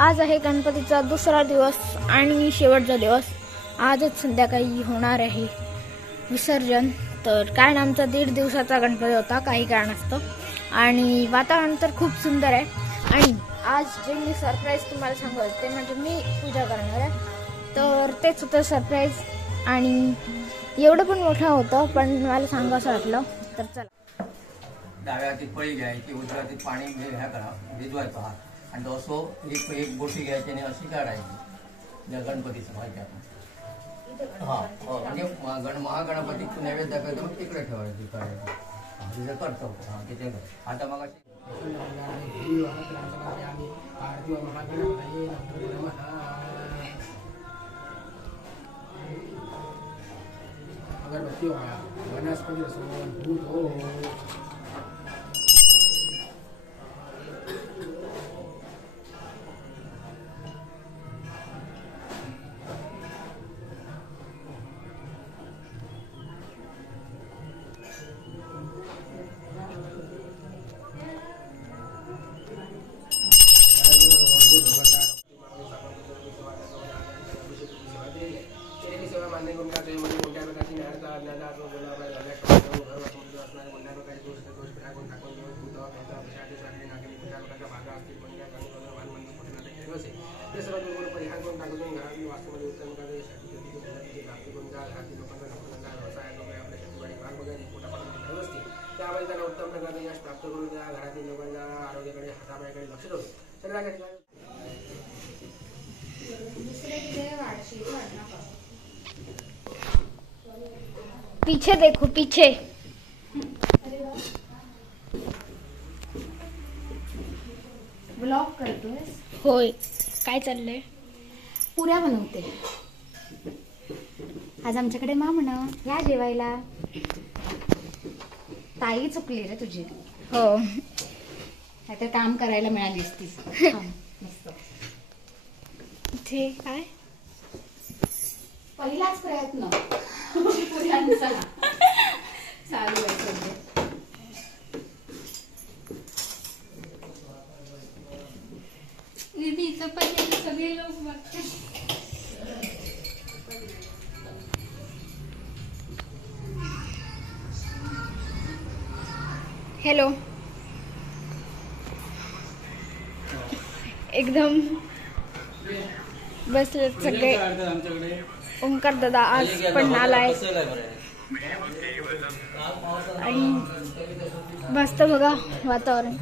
आज आहे गणपतीचा दुसरा दिवस आणि शेवटचा दिवस। आजच संध्याकाळी होणार आहे विसर्जन। तर कारण आमचा 1.5 दिवसाचा गणपती होता काही कारणास्तव आणि वातावरण तर खूप सुंदर आहे। आणि आज जे मी सरप्राईज तुम्हाला सांगत ते म्हणजे मी पूजा करणार आहे, तर तेच होतं सरप्राईज। आणि एवढं पण मोठं होतं पण मला सांगावंसं वाटलं। तर चला, डाव्या हाती पळी घ्यायची, उजव्या हाती पाणी ह्या करा भिजवायचा हात आणि तो असो एक बोटी घ्यायची आणि अशी काढायची गणपतीचं माहिती आपण। हा म्हणजे महागणपती नैवेद्य दाखवायचं मग तिकडे ठेवायची काढायची तिचं करतो। हा तिथे आता मग अगरबत्ती वनस्पति भूत त्यामुळे त्यांना उत्तम प्रकारचे यश प्राप्त करून त्या घरातील लोकांच्या आरोग्याकडे हातापायाकडे लक्ष देऊन पीछे देखो पीछे। ब्लॉग करतोय? होय, काय चाललंय? पुऱ्या बनवते आज आमच्याकडे। म्हणा या जेवायला। ताई चुकली रे तुझी। हो, नाहीतर काम करायला मिळाली असतीस। इथे काय पहिलाच प्रयत्न पुऱ्यांचा चालू आहे सध्या। दीदीचं पहिले सगळे लोक बघतात। हॅलो, एकदम बसले सगळे। ओंकार दादा आज पण आलाय आणि मस्त बघा वातावरण।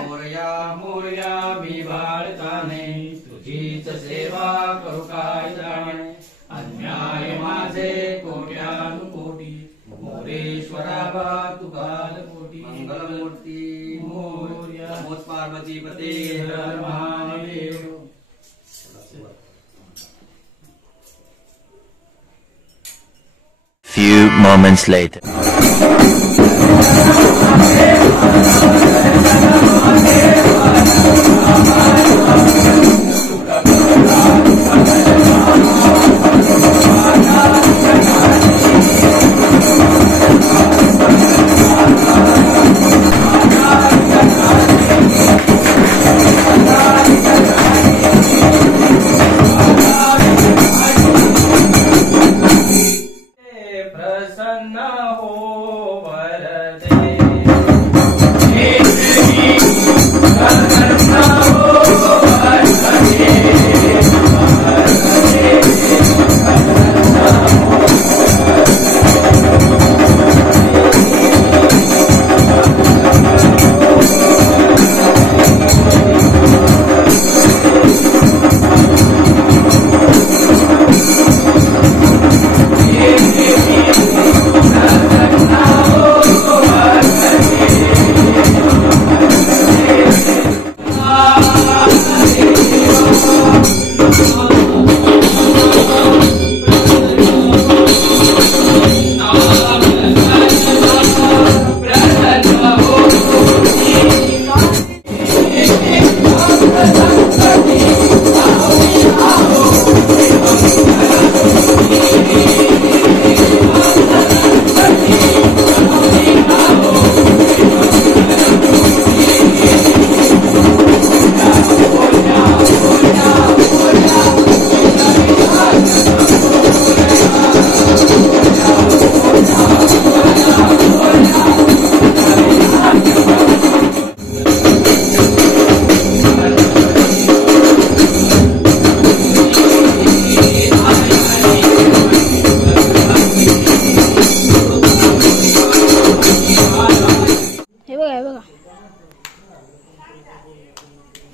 मोरया मोरया मी बाळताने तुझीच सेवा करू काय जाणे। अन्याय माझे कोट्यानुकोटी मोरेश्वरा बा तुकाल कोटी। मंगलमूर्ती मोरया मोत पार्वती पते हर महादेव। Few moments later.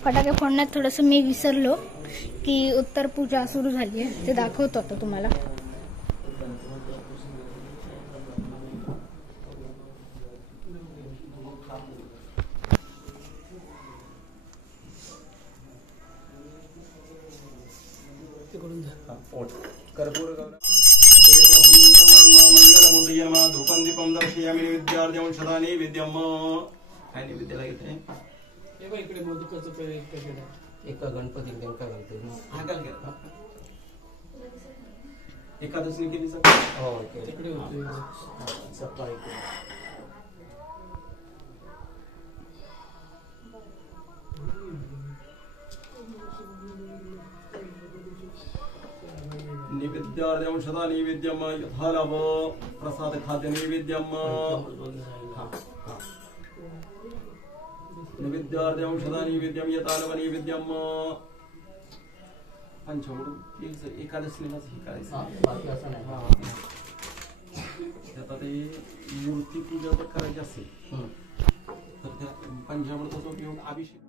फटाके फोडण्यात थोडंसं मी विसरलो की उत्तर पूजा सुरू झाली आहे, ते दाखवतो आता तुम्हाला. धूपं दीपं दर्शयामि नैवेद्यार्घ्यं सदा नैवेद्यं काय नैवेद्याला येते इकडे मोदकाचं एका गणपती त्यांका घालतो. हा घाल घ्या. एकादशनी केली हो तिकडे होते सकाळी नैवेद्यार्घ्यं सदा नैवेद्यं यथा लाभ प्रसाद खाद्य नैवेद्यं नैवेद्यार्घ्यं सदा नैवेद्यं यथा लाभ नैवेद्यं पंचमृत एकादशीला हे करायचं. बाकी असं नाही. आता ते मूर्ती पूजा जर करायची असेल तर त्या पंचामृताचा उपयोग अभिषेक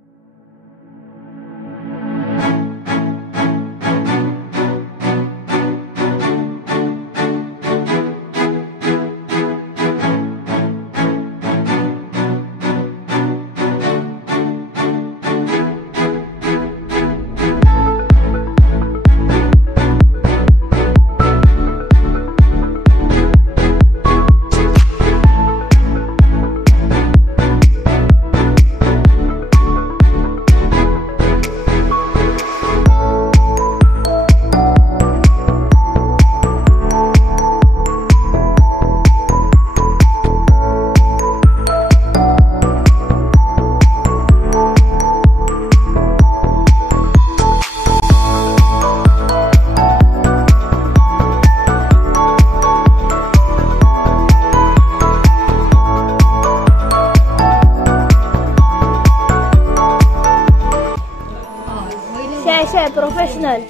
प्रोफेशनल.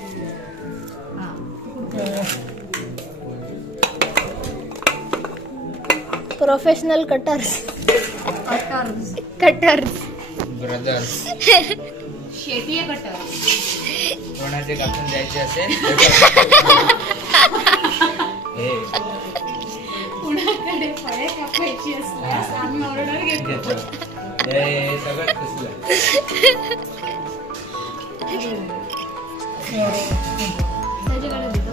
प्रोफेशनल कटर्स ब्रदर्स शेती आहे कटर. कोणाचे कापून द्यायचे असेल कुणाकडे फळे कापायची असल्यास आम्ही ऑर्डर घेतो. हे सगळं कसलं त्याच्याकडे देतो.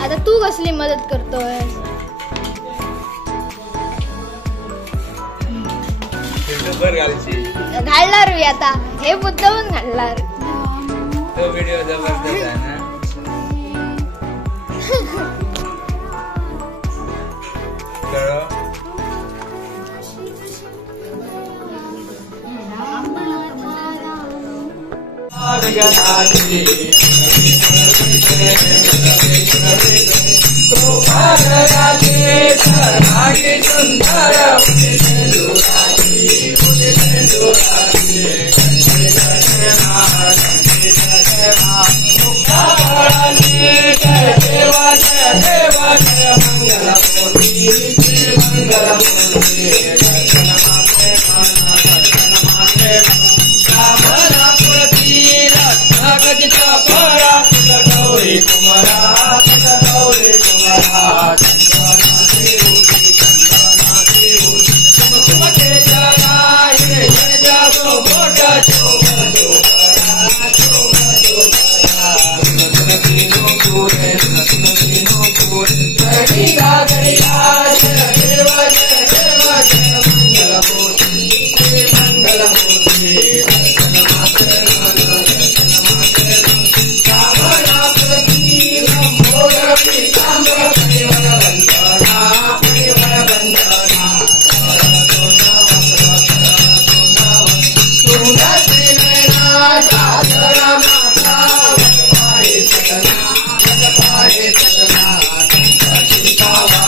आता तू कसली मदत करतोय? घालणार मी आता, हे मुद्दामून घालणार. तो व्हिडिओ जबरदस्त आहे ना. Bye.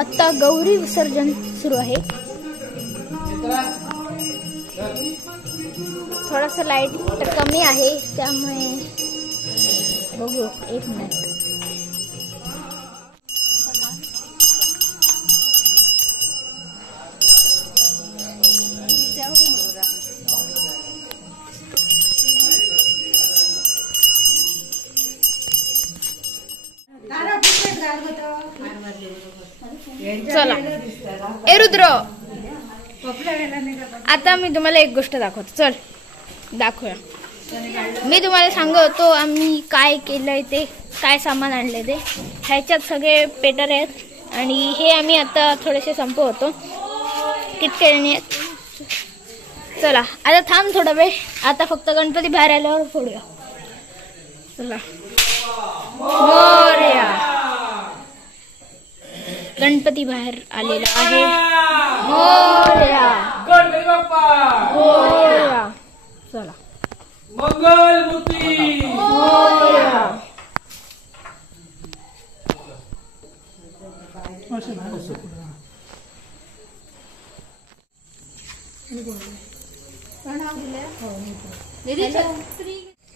आता गौरी विसर्जन सुरू आहे. थोडासा लाईट कमी आहे त्यामुळे बघू एक मिनिट. चला ए रुद्र आता मी तुम्हाला एक गोष्ट दाखवतो. चल दाखवूया. मी तुम्हाला सांगत होतो आम्ही काय केलंय ते, काय सामान आणले ते. ह्याच्यात सगळे पेटर आहेत आणि हे आम्ही आता थोडेसे संपवतो. किटकेळणी आहेत. चला आता थांब थोडा वेळ. आता फक्त गणपती बाहेर आल्यावर फोडूया. चला मोरया. गणपती बाहेर आलेला आहे. मोरया गणपती बाप्पा मोरया. चला मंगल मूर्ती मोरया.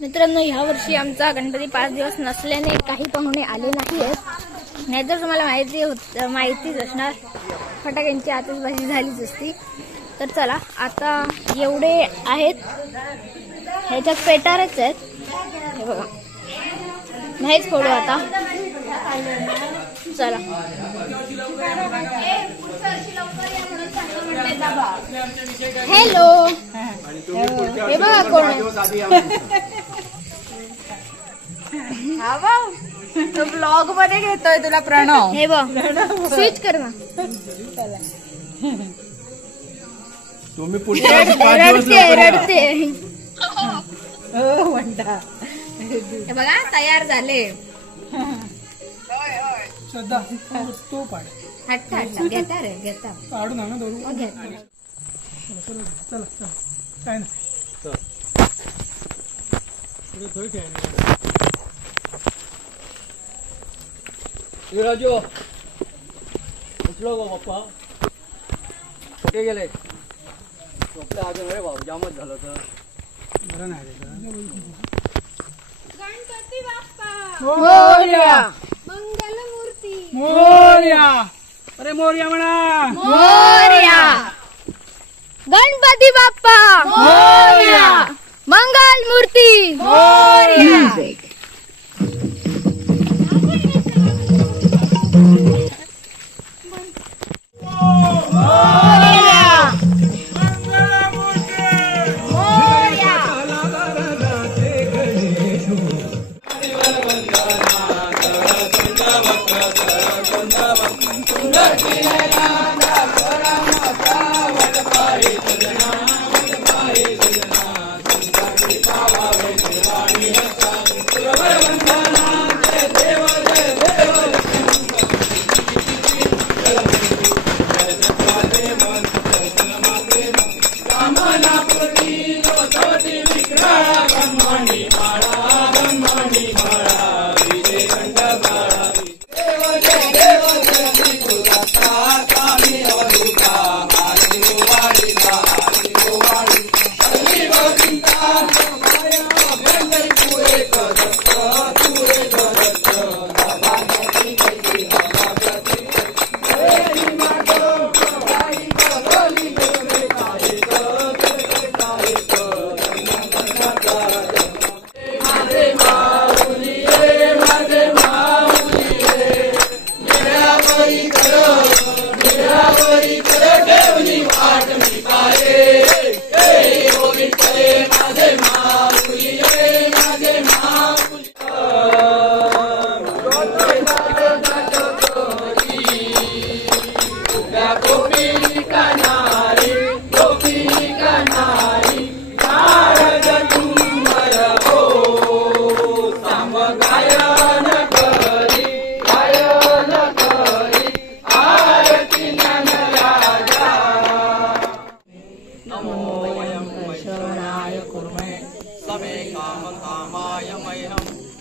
मित्रांनो, ह्या वर्षी आमचा गणपती 5 दिवस नसल्याने काही पाहुणे आले नाही आहेत. नाहीतर तुम्हाला माहितीच असणार, फटाक्यांची आतषबाजी झालीच असती. तर चला आता एवढे आहेत. ह्याच्यात पेटारच आहेत. हे बघा, नाहीच फोडू आता. चला हॅलो. हे बघा कोण ब्लॉग मध्ये घेतोय तुला प्रणव. हे बघ, स्विच कर ना. तुम्ही रडते. हे बघा तयार झाले. तो पाड हट्टा घेता रे घेता. पाडू ना घ्या. चला काय ना राजू उठलो गो बाप्पा. कुठे गेले? झोपले आगे रे भाऊ, जामच झालं तर. बरं नाही रे. गणपती बाप्पा मोरया मंगलमूर्ती मोरया. अरे मोरया म्हणा. मोरया. गणपती बाप्पा मोरया. मंगल मूर्ती मोरया.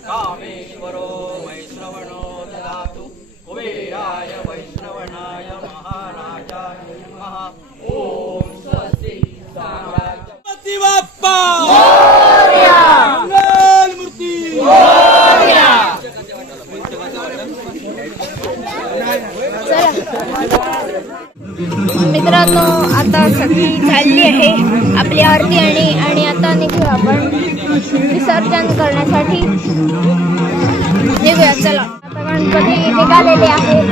कामेश्वरो वैश्रवणो ददातु कुबेराय वैष्णवनाय महाराजाय नमः. ओम स्वस्ति साम्राज्य. गणपती बाप्पा मोरया. मंगल मूर्ती मोरया. मित्रांनो, आता सगळी झाली आहे आपली आरती आणि आता निघूया आपण विसर्जन करण्यासाठी. निघूया चला. आता गणपती निघालेले आहेत.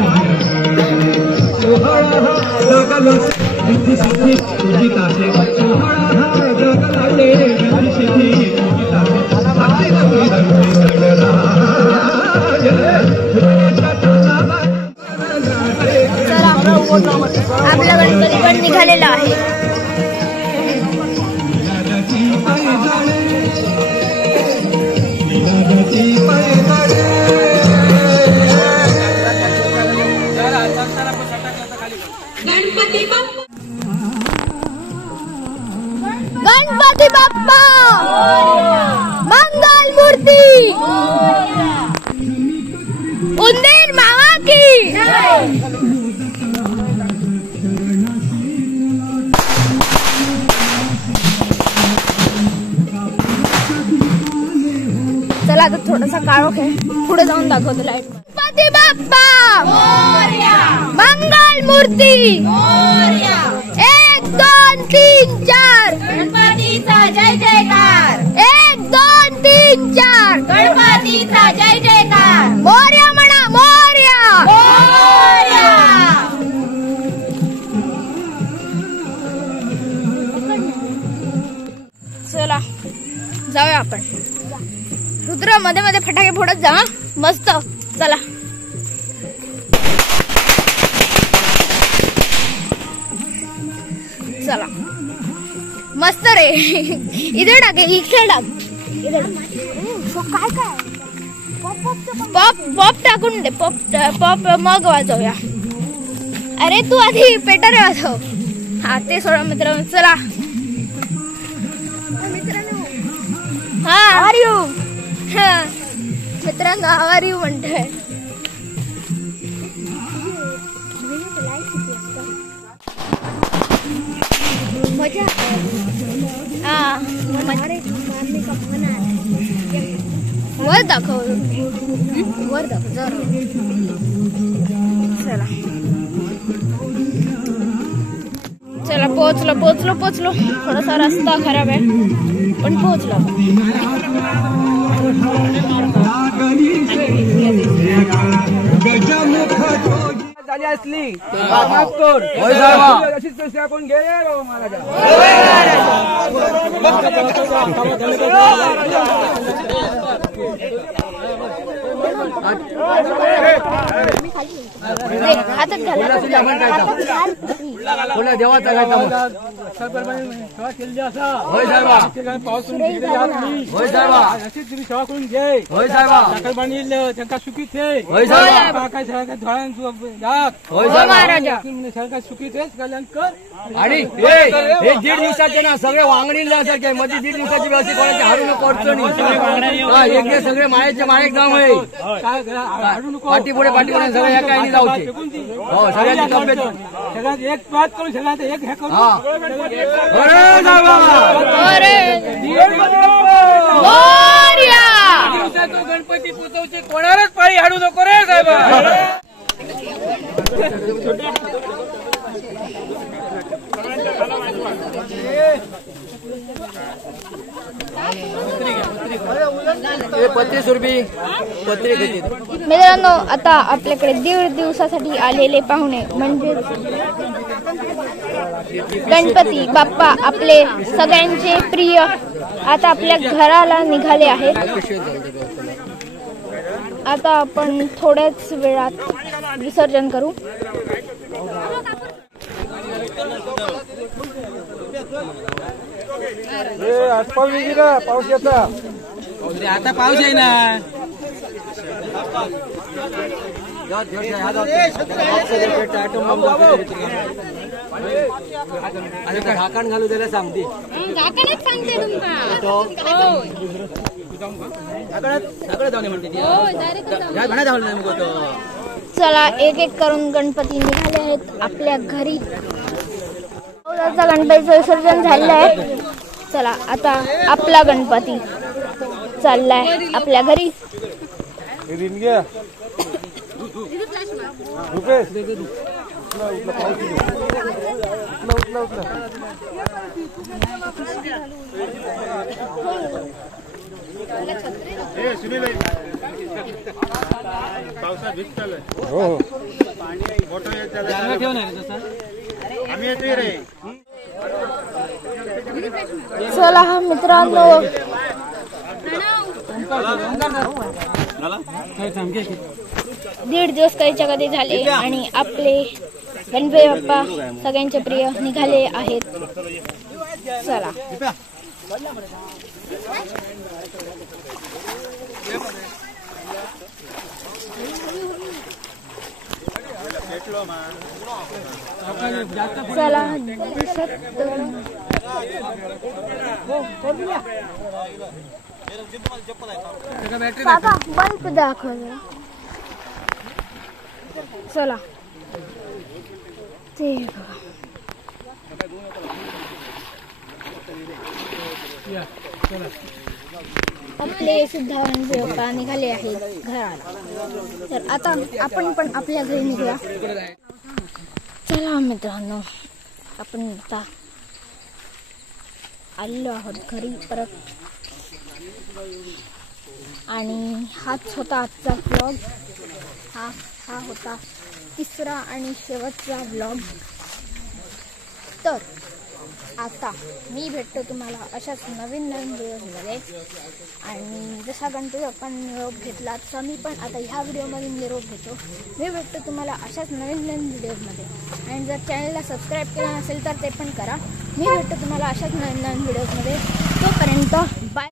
आपला गणपती पण निघालेला आहे. गणपती बाप्पा मंगल मूर्ती उंदीर मामा की चला आता थोडासा काळोख आहे, पुढे जाऊन दाखवतो लाईट. गणपती बाप्पा मंगल मूर्ती 1 2 3 4 गणपतीचा जय जयकार. 1 2 3 4 गणपतीचा जय जयकार. मोरया म्हणा मोरया मोरया. चला जाऊया आपण. रुद्र मध्ये मध्ये फटाके फोडत जा मस्त. चला चला मस्त रे. इथे टाके इकडे टाक. काय काय पॉप पॉप टाकून दे. पॉप मग वाजवूया. अरे तू आधी पेटर वाजव. हा ते सोडा मित्रांनो. चला हा आर यू मित्रांनो आर यू म्हणतोय. मजा हा वर दाखव. वर दाखव जरा. चला चला पोहोचलो पोहोचलो पोहोचलो. थोडासा रस्ता खराब आहे पण पोहोचलो. झाली असली माफ कर. अशीच पैसे आपण घे महाराजा. हातात घाला. देवाचा होय साहेबा. होय साहेबा. सेवा करून घे. होय साहेबा. त्यांना सुखी ठे. होय साहेबा. होय महाराजा. सुखी ठेच कल्याणकर. आणि हे 1.5 दिवसाचे ना सगळे वांगणीला सारखे मध्ये 1.5 दिवसाची व्यवस्था कोणाची हारू नको अडचणी. एक सगळे मायाचे मायक जाम आहे. पाठी पुढे सगळे एका आईने जाऊचे. हो सगळ्यांची तब्येत सगळ्यात एक बात करून सगळ्यात एक हे करू. गणपती पुजवचे कोणालाच पाळी हाडू नको रे साहेब. मित्रांनो आता आपल्याकडे 1.5 दिवसासाठी आलेले पाहुणे म्हणजे गणपती बाप्पा आपले सगळ्यांचे प्रिय आता आपल्या घराला निघाले आहेत. आता आपण थोड्याच वेळात विसर्जन करू. पाऊस येता. आता पाऊस आहे ना. ढाकण घालू त्याला सांगते. चला एक एक करून गणपती निघाले आहेत आपल्या घरी. गणपतीचं विसर्जन झालेलं आहे. चला आता आपला गणपती चाललाय आपल्या घरी. पावसा भिजतालय. हो मोठं चला मित्रांनो, दीड दिवस काहीच्या कधी झाले आणि आपले गणपती बाप्पा सगळ्यांचे प्रिय निघाले आहेत. चला चला काका बल्ब दाखव जरा. चला ते बघा. आपले सुद्धा गणपती निघाले आहेत घरात. तर आता आपण पण आपल्या घरी निघूया. चला मित्रांनो, आपण आता आलेलो आहोत घरी परत. आणि हाच होता आजचा व्लॉग. हा होता तिसरा आणि शेवटचा व्लॉग. तर आता मी भेटतो तुम्हाला अशाच नवीन व्हिडिओमध्ये. आणि जसा गणपती बाप्पांनी निरोप घेतला तसा मी पण आता ह्या व्हिडिओमध्ये निरोप घेतो. मी भेटतो तुम्हाला अशाच नवीन व्हिडिओमध्ये. आणि जर चॅनलला सबस्क्राईब केलं नसेल तर ते पण करा. मी भेटतो तुम्हाला अशाच नवीन व्हिडिओमध्ये. तोपर्यंत बाय.